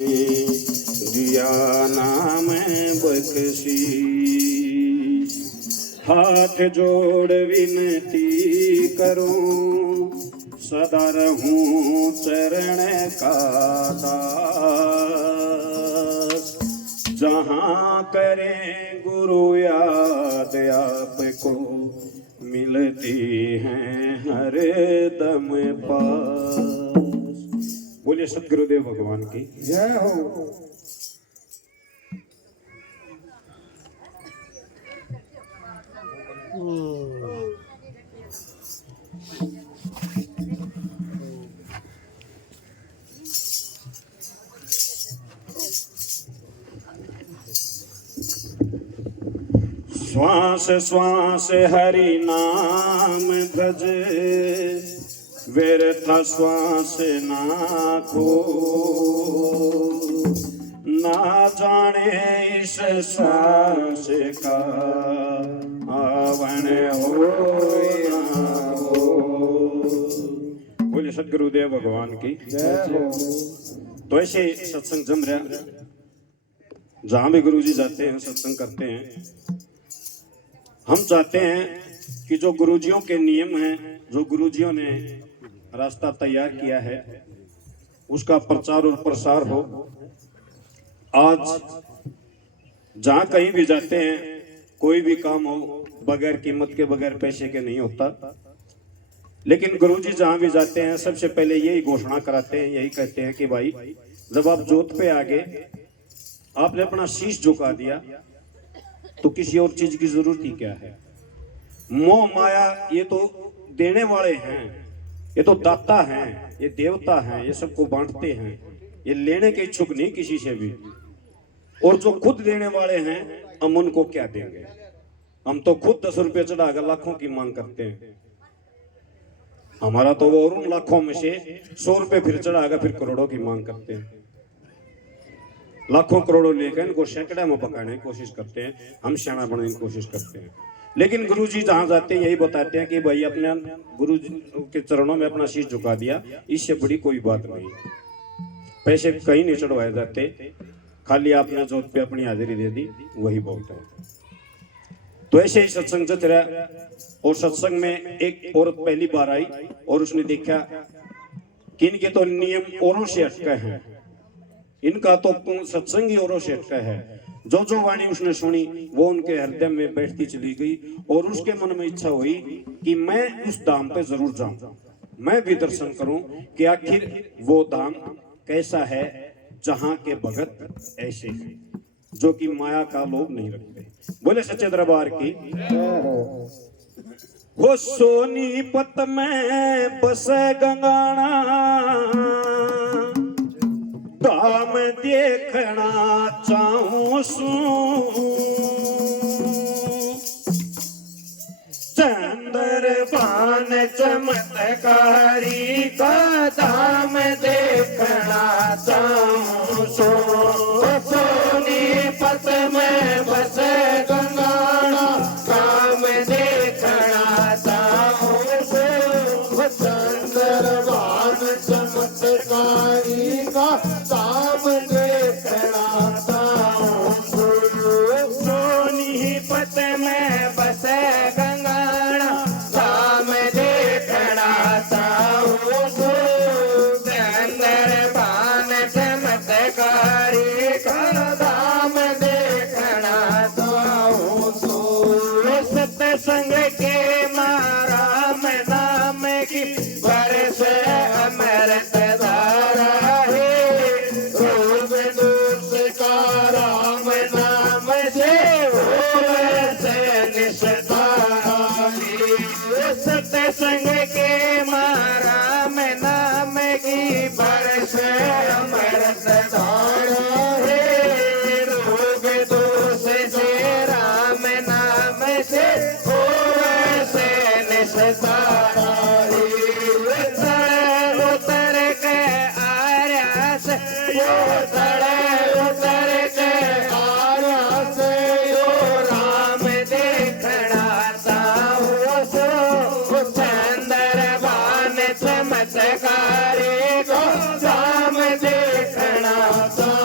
दिया नाम बख्शी। हाथ जोड़ विनती करूं, सदा रहूं चरण का दास। जहाँ करें गुरु याद आपको, मिलती हैं हर दम पास। बोलिए सतगुरुदेव भगवान की जय हो। श्वास श्वास हरि नाम भज, व्यर्थ श्वास ना खो। ना जाने इस श्वास का आवन हो या हो। बोले सतगुरुदेव भगवान की जय हो। तो ऐसे सत्संग जम रहा, जहां भी गुरुजी जाते हैं सत्संग करते हैं। हम चाहते हैं कि जो गुरुजियों के नियम हैं, जो गुरुजियों ने रास्ता तैयार किया है, उसका प्रचार और प्रसार हो। आज जहां कहीं भी जाते हैं, कोई भी काम हो बगैर कीमत के, बगैर पैसे के नहीं होता। लेकिन गुरुजी जहां भी जाते हैं सबसे पहले यही घोषणा कराते हैं, यही कहते हैं कि भाई जब आप जोत पे आ गए, आपने अपना शीश झुका दिया, तो किसी और चीज की जरूरत ही क्या है। मोह माया ये तो देने वाले हैं, ये तो दाता हैं, ये देवता हैं, ये सबको बांटते हैं, ये लेने के इच्छुक नहीं किसी से भी। और जो खुद देने वाले हैं, हम उनको क्या देंगे। हम तो खुद 10 रुपये चढ़ाकर लाखों की मांग करते हैं। हमारा तो वो और उन लाखों में से 100 रुपये फिर चढ़ाकर फिर करोड़ों की मांग करते हैं। लाखों करोड़ों लेकर इनको सैकड़े में पकाने की कोशिश करते हैं, हम श्याणा बनाने की कोशिश करते हैं। लेकिन गुरुजी जहां जाते हैं यही बताते हैं कि भाई अपने गुरु के चरणों में अपना शीश झुका दिया, इससे बड़ी कोई बात नहीं। पैसे कहीं नहीं चढ़वाए जाते, खाली आपने जोत पे अपनी हाजिरी दे दी, वही बहुत है। तो ऐसे ही सत्संग चल रहा। और सत्संग में एक औरत पहली बार आई और उसने देखा कि इनके तो नियम औरों से हटके हैं, इनका तो सत्संग ही औरों से हटका है। जो जो वाणी उसने सुनी वो उनके हृदय में बैठती चली गई, और उसके मन में इच्छा हुई कि मैं उस धाम पे जरूर जाऊं, मैं भी दर्शन करूं कि आखिर वो धाम कैसा है जहां के भगत ऐसे हैं जो कि माया का लोभ नहीं रखते। बोले सच्चे दरबार की वो सोनीपत में बसे गंगाना, धाम देखना चाहूं सू। चंद्रभान चमत्कारी का धाम देखना चाहूं सू। सोनीपत में बसे गंगाना, धाम देखना चाहूं सू। चंद्रभान चमत्कारी का धाम देखना चाहूं सू। सोनीपत में बसे गंगाना, धाम देखना चाहूं सू। चंद्रभान चमत्कारी का धाम देखना चाहूं सू। सत्संग के मारा में नाम की बरस अमृत धारा है। रोग दोष का राम नाम से सत्संग के मारा में नाम की बरस अमृत धारा है। रोग दोष से राम नाम से से निस्तारा है। उतर के आर्या से उतर के आर्या से यो राम देखना चाहूं सू। चंद्रभान चमत्कारी को धाम देखना चाहूं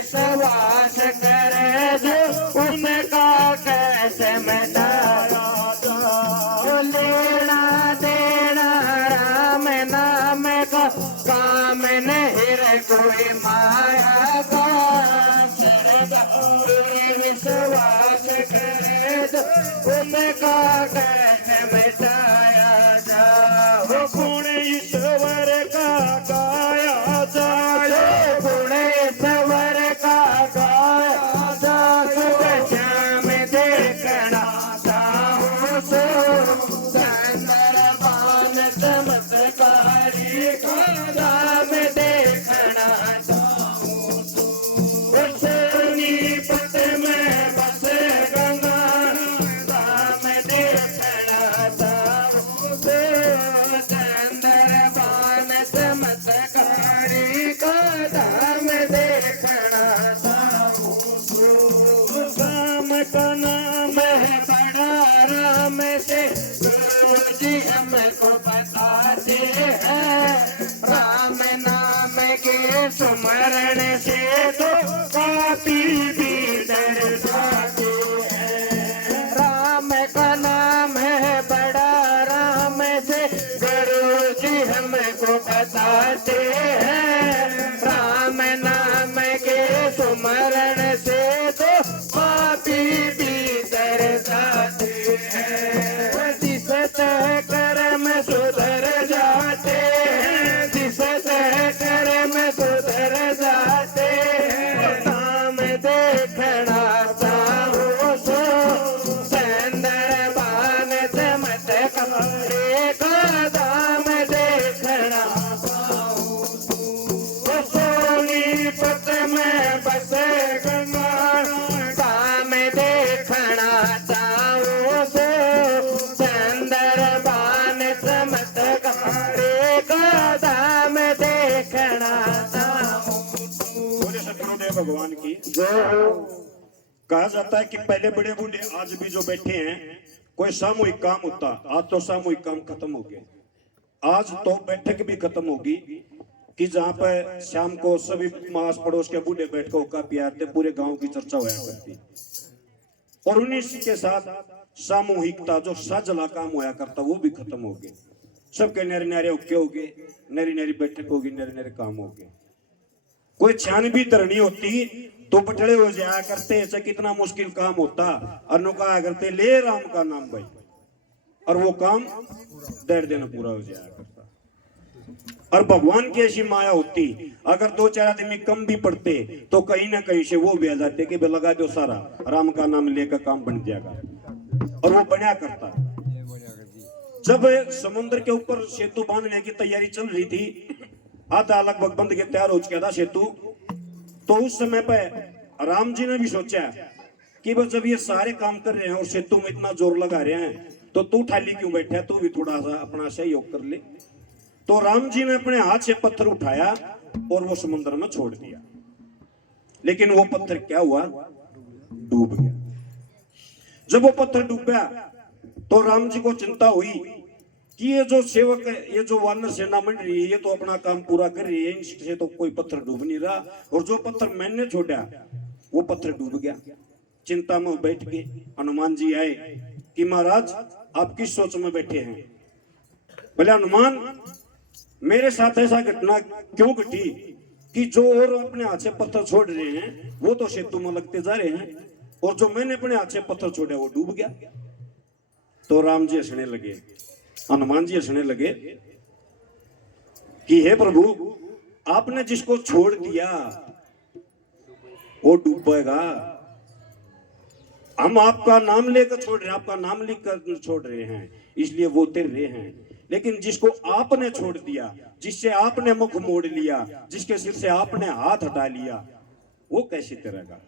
विश्वास करे जो उनका कैसे मिटाया जाए। लेना देना राम नाम का काम नहीं रे कोई माया का। विश्वास करे जो उनका कैसे मिटाया जाए। गुण ईश्वर का गाया जाए, गुण ईश्वर का गाया जाए। श्याम देखना चाहूं सो चंद्रभान चमत्कारी का नाम देखना चाहूं सो। सोनीपत में बसे गंगा धाम देखना चाहूं सो। चंद्रभान चमत्कारी का धाम देखना चाहूं सो। राम का नाम मैं बड़ा राम से गुरु जी हमको बताते हैं। राम नाम के सुमरण से तो पापी भी डर जाते हैं। राम का नाम है बड़ा राम से गुरु जी हमको बताते हैं। राम नाम के सुमरण से तो पापी भी डर जाते हैं। जिस तह कर्म सुधर जाते हैं, जिस तह कर्म सुधर जाते हैं। नाम देखना चाहो सो चंद्रभान चमत्कारी का दाम देखना चाहो सो। सोनीपत में बसे गंगा दाम देखना चाहो सो। चंद्रभान चमत्कारी का दाम देखना चाहो सो। बोले सतगुरुदेव भगवान की। जो कहा जाता है कि पहले बड़े बूढ़े आज भी जो बैठे हैं, कोई सामूहिक काम होता, आज तो सामूहिक काम खत्म हो गए। आज तो बैठक भी खत्म होगी कि जहाँ पर शाम को सभी मास पड़ोस के बूढ़े बैठ कर होका पियाते, पूरे गांव की चर्चा होया करती। और उन्हीं के साथ सामूहिकता जो साझला काम होया करता वो भी खत्म हो गए। सबके नरे नरे होके हो गए, नरी नरी बैठक होगी, नरे नरे काम हो गए। कोई छान भी धरनी होती तो बटड़े हो जाया करते, ऐसा कितना मुश्किल काम होता। अनु कहा करते ले राम का नाम भाई, और वो काम 1.5 दिन पूरा हो जाया करता। और भगवान की ऐसी माया होती, अगर 2-4 आदमी कम भी पढ़ते तो कहीं ना कहीं से वो भी आ जाते कि लगा दो सारा राम का नाम लेकर काम बन जाएगा, और वो बना करता। जब समुद्र के ऊपर सेतु बांधने की तैयारी चल रही थी, आधा लगभग बंद के तैयार हो चुका था सेतु, तो उस समय पर राम जी ने भी सोचा कि बस जब ये सारे काम कर रहे हैं और सेतु में इतना जोर लगा रहे हैं, तो तू ठाली क्यों बैठा है, तू भी थोड़ा सा अपना सहयोग कर ले। तो राम जी ने अपने हाथ से पत्थर उठाया और वो समुद्र में छोड़ दिया। लेकिन वो पत्थर क्या हुआ, डूब गया। जब वो पत्थर डूब गया तो राम जी को चिंता हुई कि ये जो सेवक है, ये जो वानर सेना मंड रही है, ये तो अपना काम पूरा कर रही है, इनसे तो कोई पत्थर डूब नहीं रहा, और जो पत्थर मैंने छोड़ा वो पत्थर डूब गया। चिंता में बैठ के हनुमान जी आए कि महाराज आप किस सोच में बैठे हैं। बोले हनुमान, मेरे साथ ऐसा घटना क्यों घटी कि जो और अपने हाथ से पत्थर छोड़ रहे हैं वो तो सेतु में लगते जा रहे हैं, और जो मैंने अपने हाथ से पत्थर छोड़ा वो डूब गया। तो राम जी हंसने लगे, हनुमान जी हंसने लगे कि हे प्रभु, आपने जिसको छोड़ दिया वो डूबेगा। हम आपका नाम लेकर छोड़ रहे हैं, आपका नाम लिखकर छोड़ रहे हैं, इसलिए वो तिर रहे हैं। लेकिन जिसको आपने छोड़ दिया, जिससे आपने मुख मोड़ लिया, जिसके सिर से आपने हाथ हटा लिया, वो कैसे तैरेगा।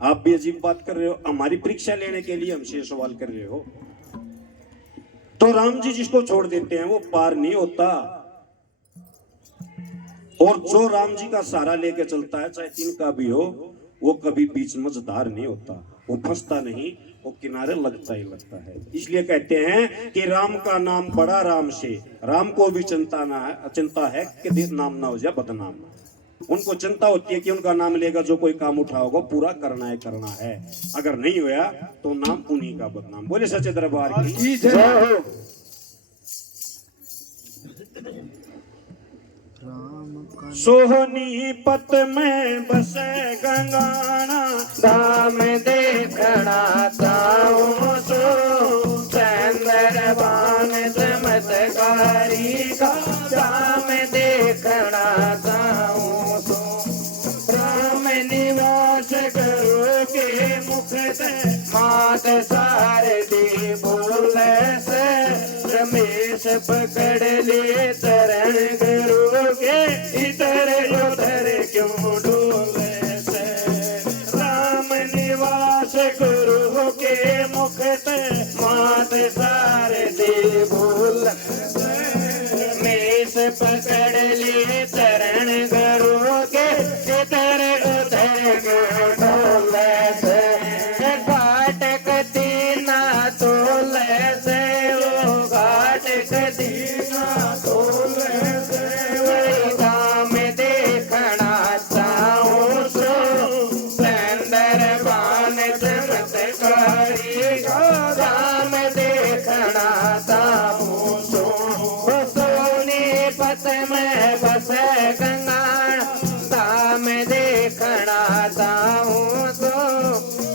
आप भी अजीब बात कर रहे हो, हमारी परीक्षा लेने के लिए हमसे सवाल कर रहे हो। तो राम जी जिसको छोड़ देते हैं वो पार नहीं होता, और जो राम जी का सहारा लेके चलता है, चाहे तिनका भी हो, वो कभी बीच मझधार नहीं होता, वो फंसता नहीं, वो किनारे लगता ही लगता है। इसलिए कहते हैं कि राम का नाम बड़ा राम से, राम को भी चिंता है कि नाम ना हो जाए बदनाम। उनको चिंता होती है कि उनका नाम लेगा जो कोई काम उठाओगे पूरा करना है अगर नहीं हुआ तो नाम उन्हीं का बदनाम। बोले सच्चे दरबार की जय हो। सोहनी पत में बसे गंगाना धाम देखना चाहूं सो चंद्रभान चमत्कारी का धाम देखना चाहूं सो राम निवास करोगे मुख से मात सारे दी बोले से रमेश पकड़ ले चरण करोगे इधर उधर क्यों डोले से राम निवास गुरु के मुख से मात सारे दे भूल रमेश पकड़ ले चरण करोगे इधर उधर क्यों डोले से घाटक दीना तोले से वो घाटक दीना तोले से धाम देखना चाहूं सो चंद्रभान चमत्कारी का धाम देखना चाहूं सो सोनीपत में बसे गंगाण धाम देखना चाहूं सो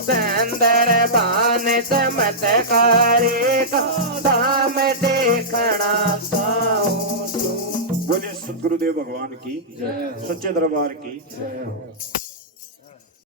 चंद्रभान चमत्कारी का धाम देखना चाहूं सो। बोले सदगुरुदेव भगवान की सच्चे दरबार की